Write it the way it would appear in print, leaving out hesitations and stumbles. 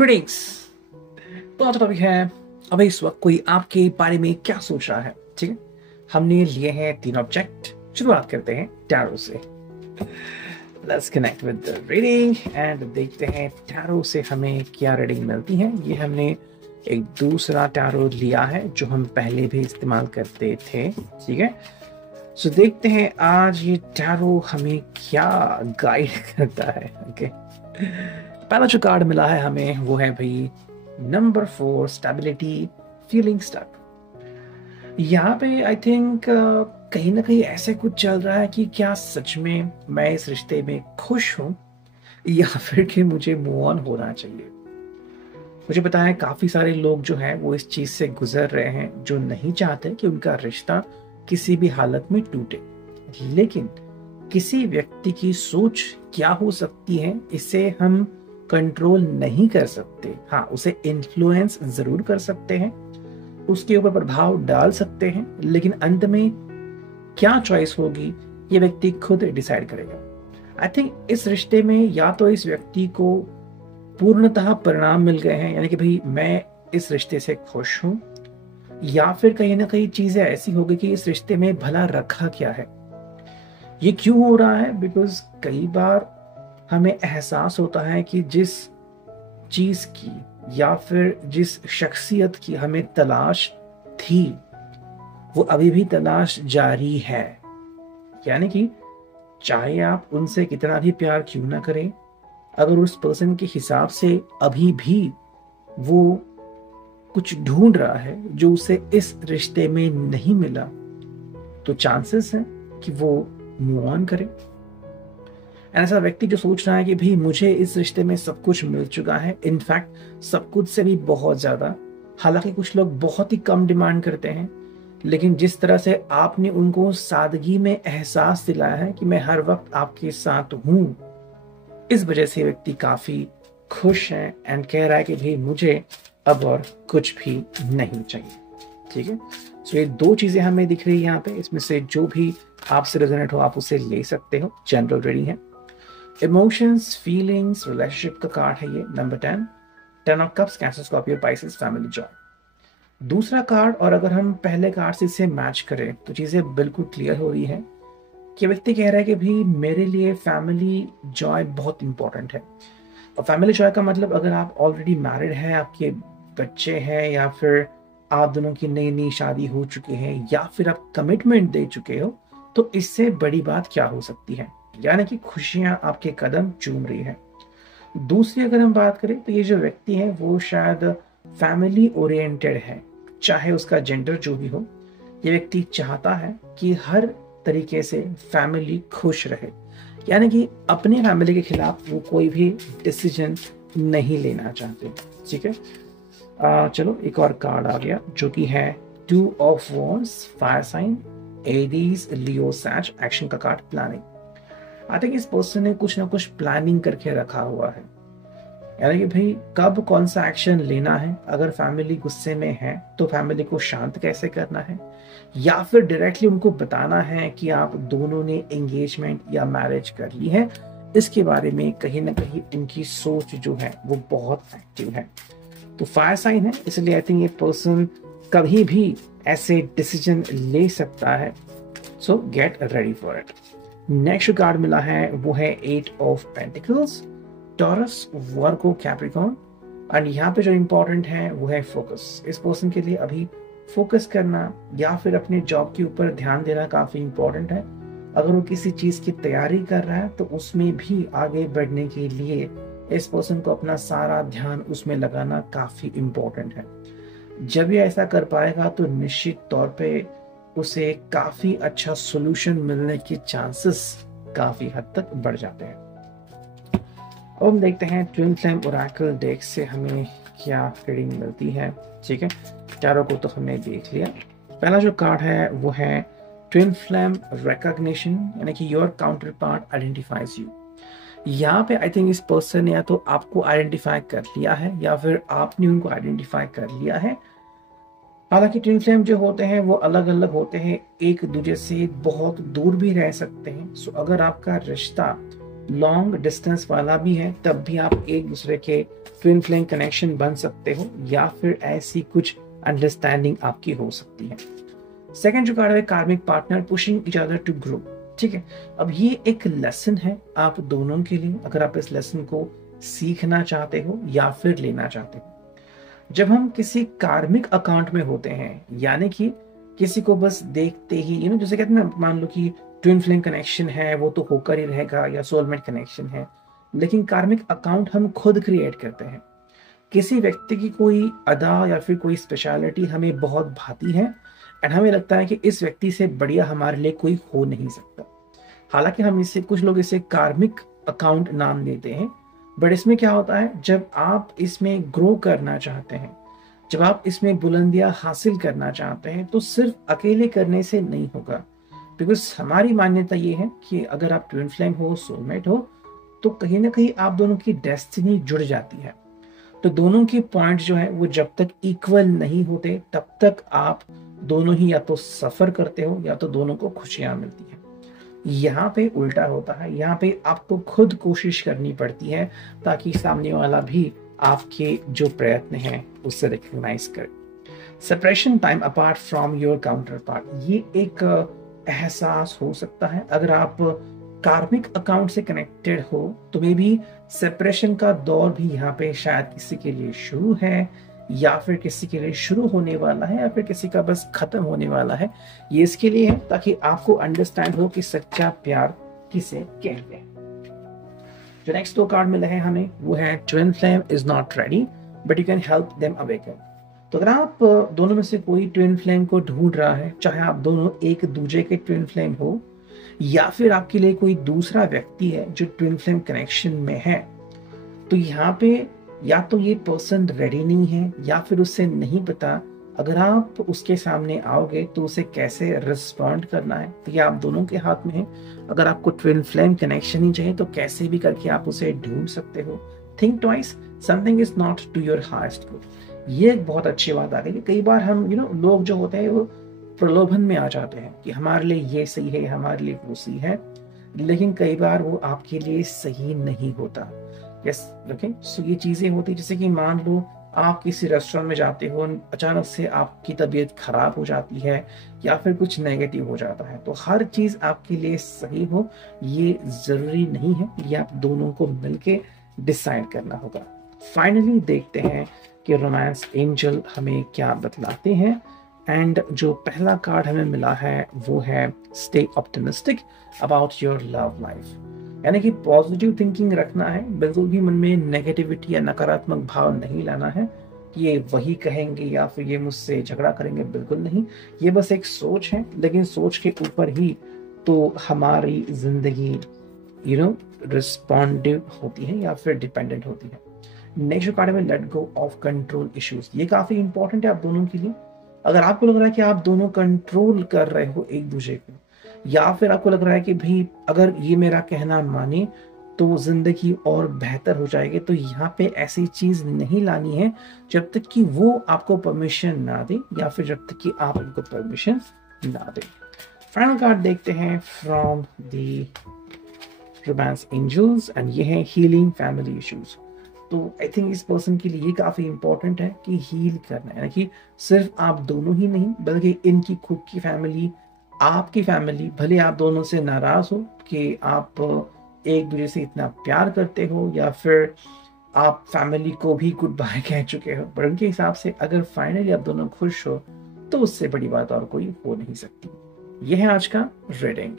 Greetings. तो आज topic है, अभी इस वक्त कोई आपके बारे में क्या सोच रहा है। ठीक है, हमने लिए हैं 3 ऑब्जेक्ट। शुरुआत करते हैं टैरो से। Let's connect with the reading and देखते हैं टैरो से हमें क्या रीडिंग मिलती है। ये हमने एक दूसरा टैरो लिया है जो हम पहले भी इस्तेमाल करते थे। ठीक है, सो देखते हैं आज ये टैरो हमें क्या गाइड करता है। ओके, पहला जो कार्ड मिला है हमें वो है भाई नंबर 4, स्टेबिलिटी, फीलिंग स्टक। यहाँ पे आई थिंक कहीं ना कहीं ऐसे कुछ चल रहा है कि क्या सच में मैं इस रिश्ते में खुश हूं या फिर कि मुझे मूव ऑन होना चाहिए। मुझे पता है काफी सारे लोग जो हैं वो इस चीज से गुजर रहे हैं, जो नहीं चाहते कि उनका रिश्ता किसी भी हालत में टूटे, लेकिन किसी व्यक्ति की सोच क्या हो सकती है इसे हम कंट्रोल नहीं कर सकते। हाँ, उसे इन्फ्लुएंस जरूर कर सकते हैं, उसके ऊपर प्रभाव डाल सकते हैं, लेकिन अंत में क्या चॉइस होगी ये व्यक्ति खुद डिसाइड करेगा। आई थिंक इस रिश्ते में या तो इस व्यक्ति को पूर्णतः परिणाम मिल गए हैं, यानी कि भाई मैं इस रिश्ते से खुश हूं, या फिर कहीं ना कहीं चीजें ऐसी होगी कि इस रिश्ते में भला रखा क्या है। ये क्यों हो रहा है? बिकॉज कई बार हमें एहसास होता है कि जिस चीज की या फिर जिस शख्सियत की हमें तलाश थी वो अभी भी तलाश जारी है। यानी कि चाहे आप उनसे कितना भी प्यार क्यों ना करें, अगर उस पर्सन के हिसाब से अभी भी वो कुछ ढूंढ रहा है जो उसे इस रिश्ते में नहीं मिला, तो चांसेस हैं कि वो मूव ऑन करे। ऐसा व्यक्ति जो सोच रहा है कि भाई मुझे इस रिश्ते में सब कुछ मिल चुका है, इनफैक्ट सब कुछ से भी बहुत ज्यादा। हालांकि कुछ लोग बहुत ही कम डिमांड करते हैं, लेकिन जिस तरह से आपने उनको सादगी में एहसास दिलाया है कि मैं हर वक्त आपके साथ हूं, इस वजह से व्यक्ति काफी खुश है एंड कह रहा है कि भाई मुझे अब और कुछ भी नहीं चाहिए। ठीक है, सो ये 2 चीजें हमें दिख रही है यहाँ पे। इसमें से जो भी आपसे रेजोनेट हो आप उसे ले सकते हो। जनरल रीडिंग है। इमोशंस, फीलिंग्स, रिलेशनशिप का कार्ड है ये number 10 of cups, cancer, Scorpio, Pisces, family, Joy. दूसरा कार्ड, और अगर हम पहले कार्ड से इसे मैच करें तो चीजें बिल्कुल क्लियर हो रही है कि व्यक्ति कह रहा है कि भी मेरे लिए फैमिली जॉय बहुत इंपॉर्टेंट है। और फैमिली जॉय का मतलब, अगर आप ऑलरेडी मैरिड हैं, आपके बच्चे हैं, या फिर आप दोनों की नई नई शादी हो चुकी है, या फिर आप कमिटमेंट दे चुके हो, तो इससे बड़ी बात क्या हो सकती है। यानी कि खुशियां आपके कदम चूम रही है। दूसरी अगर हम बात करें तो ये जो व्यक्ति है वो शायद फैमिली ओरिएंटेड है, चाहे उसका जेंडर जो भी हो। ये व्यक्ति चाहता है कि हर तरीके से फैमिली खुश रहे, यानी कि अपनी फैमिली के खिलाफ वो कोई भी डिसीजन नहीं लेना चाहते। ठीक है, चलो एक और कार्ड आ गया जो कि है 2 of wands, fire sign, Aries, Leo, Sag, action का कार्ड, प्लानिंग। आई थिंक इस पर्सन ने कुछ ना कुछ प्लानिंग करके रखा हुआ है, यानी कि भाई कब कौन सा एक्शन लेना है। अगर फैमिली गुस्से में है तो फैमिली को शांत कैसे करना है, या फिर डायरेक्टली उनको बताना है कि आप दोनों ने एंगेजमेंट या मैरिज कर ली है। इसके बारे में कहीं ना कहीं उनकी सोच जो है वो बहुत एक्टिव है। तो फायर साइन है, इसलिए आई थिंक ये पर्सन कभी भी ऐसे डिसीजन ले सकता है। सो get ready for it. Next card मिला है वो है 8 of pentacles, taurus, Virgo, Capricorn. And यहाँ पे जो इंपॉर्टेंट है वो है फोकस। इस पर्सन के लिए अभी फोकस करना या फिर अपने जॉब के ऊपर ध्यान देना काफी इंपॉर्टेंट है। अगर वो किसी चीज की तैयारी कर रहा है तो उसमें भी आगे बढ़ने के लिए इस पर्सन को अपना सारा ध्यान उसमें लगाना काफी इंपॉर्टेंट है। जब ये ऐसा कर पाएगा तो निश्चित तौर पे उसे काफी अच्छा सॉल्यूशन मिलने के चांसेस काफी हद तक बढ़ जाते हैं। अब हम देखते हैं ट्विन फ्लेम ओरेकल डेक से हमें क्या रीडिंग मिलती है। ठीक है, चारों को तो हमने देख लिया। पहला जो कार्ड है वो है ट्विन फ्लेम रिकॉग्निशन, यानी कि your counter part identifies you. यहाँ पे आई थिंक इस पर्सन ने या तो आपको आइडेंटिफाई कर लिया है या फिर आपने उनको आइडेंटिफाई कर लिया है। हालांकि ट्विन फ्लेम जो होते हैं वो अलग अलग होते हैं, एक दूसरे से बहुत दूर भी रह सकते हैं। सो अगर आपका रिश्ता लॉन्ग डिस्टेंस वाला भी है तब भी आप एक दूसरे के ट्विन फ्लेम कनेक्शन बन सकते हो, या फिर ऐसी कुछ अंडरस्टैंडिंग आपकी हो सकती है। सेकंड जो कार्ड है karmic partner pushing each other to grow. ठीक है, अब ये एक लेसन है आप दोनों के लिए, अगर आप इस लेसन को सीखना चाहते हो या फिर लेना चाहते हो। जब हम किसी कार्मिक अकाउंट में होते हैं, यानी कि किसी को बस देखते ही जैसे कहते हैं ना, मान लो कि ट्विन फ्लेम कनेक्शन है वो तो होकर ही रहेगा, या सोलमेट कनेक्शन है, लेकिन कार्मिक अकाउंट हम खुद क्रिएट करते हैं। किसी व्यक्ति की कोई अदा या फिर कोई स्पेशलिटी हमें बहुत भाती है एंड हमें लगता है कि इस व्यक्ति से बढ़िया हमारे लिए कोई हो नहीं सकता। हालांकि हम इसे, कुछ लोग इसे कार्मिक अकाउंट नाम देते हैं, बट इसमें क्या होता है, जब आप इसमें ग्रो करना चाहते हैं, जब आप इसमें बुलंदियां हासिल करना चाहते हैं, तो सिर्फ अकेले करने से नहीं होगा। बिकॉज हमारी मान्यता ये है कि अगर आप ट्विन फ्लेम हो, सोलमेट हो, तो कहीं ना कहीं आप दोनों की डेस्टिनी जुड़ जाती है। तो दोनों के पॉइंट जो है वो जब तक इक्वल नहीं होते तब तक आप दोनों ही या तो सफर करते हो या तो दोनों को खुशियां मिलती है। यहाँ पे उल्टा होता है, यहाँ पे आपको खुद कोशिश करनी पड़ती है ताकि सामने वाला भी आपके जो प्रयत्न हैं उससे रिकग्नाइज करे। Separation time apart from your counter part, ये एक एहसास हो सकता है। अगर आप कार्मिक अकाउंट से कनेक्टेड हो तो मे बी सेपरेशन का दौर भी यहाँ पे शायद किसी के लिए शुरू है, या फिर किसी के लिए शुरू होने वाला है, या फिर किसी का बस खत्म होने वाला है। ये इसके लिए है ताकि आपको अंडरस्टैंड हो कि सच्चा प्यार किसे कहते हैं। जो नेक्स्ट दो कार्ड मिले हैं हमें वो है twin flame is not ready but you can help them awaken. तो अगर आप दोनों में से कोई ट्विन फ्लेम को ढूंढ रहा है, चाहे आप दोनों एक दूसरे के ट्विन फ्लेम हो या फिर आपके लिए कोई दूसरा व्यक्ति है जो ट्विन फ्लेम कनेक्शन में है, तो यहाँ पे या तो ये पर्सन रेडी नहीं है या फिर उससे नहीं पता अगर आप उसके सामने आओगे तो उसे कैसे रिस्पॉन्ड करना है। तो ये आप दोनों के हाथ में है। अगर आपको ट्विन फ्लेम कनेक्शन ही चाहिए तो कैसे भी करके आप उसे ढूंढ सकते हो। Think twice, something is not to your highest good. ये एक बहुत अच्छी बात आ गई। कई बार हम लोग जो होते हैं वो प्रलोभन में आ जाते हैं कि हमारे लिए ये सही है, हमारे लिए वो सही है, लेकिन कई बार वो आपके लिए सही नहीं होता। Yes, okay. सो ये चीजें होती जैसे कि मान लो आप किसी रेस्टोरेंट में जाते हो, अचानक से आपकी तबीयत खराब हो जाती है या फिर कुछ नेगेटिव हो जाता है, तो हर चीज आपके लिए सही हो ये जरूरी नहीं है। ये आप दोनों को मिलके डिसाइड करना होगा। फाइनली देखते हैं कि रोमांस एंजल हमें क्या बतलाते हैं। एंड जो पहला कार्ड हमें मिला है वो है stay optimistic about your love life, यानी कि पॉजिटिव थिंकिंग रखना है। बिल्कुल भी मन में नेगेटिविटी या नकारात्मक भाव नहीं लाना है कि ये वही कहेंगे या फिर ये मुझसे झगड़ा करेंगे, बिल्कुल नहीं। ये बस एक सोच है, लेकिन सोच के ऊपर ही तो हमारी जिंदगी रिस्पॉन्डिव होती है या फिर डिपेंडेंट होती है। नेक्स्ट कार्ड में let go of control issues, ये काफी इंपॉर्टेंट है आप दोनों के लिए। अगर आपको लग रहा है कि आप दोनों कंट्रोल कर रहे हो एक दूसरे को, या फिर आपको लग रहा है कि भाई अगर ये मेरा कहना माने तो जिंदगी और बेहतर हो जाएगी, तो यहाँ पे ऐसी चीज नहीं लानी है जब तक कि वो आपको परमिशन ना दे या फिर जब तक कि आप उनको परमिशन ना दे। फाइनल कार्ड देखते हैं फ्रॉम द रोमांस एंजल्स एंड ये है हीलिंग फैमिली इश्यूज। तो आई थिंक इस पर्सन के लिए काफी इंपॉर्टेंट है कि हील करना है, यानी कि सिर्फ आप दोनों ही नहीं बल्कि इनकी खुद की फैमिली, आपकी फैमिली, भले आप दोनों से नाराज हो कि आप एक दूसरे से इतना प्यार करते हो या फिर आप फैमिली को भी गुड बाय कह चुके हो, पर उनके हिसाब से अगर फाइनली आप दोनों खुश हो तो उससे बड़ी बात और कोई हो नहीं सकती। यह है आज का रीडिंग।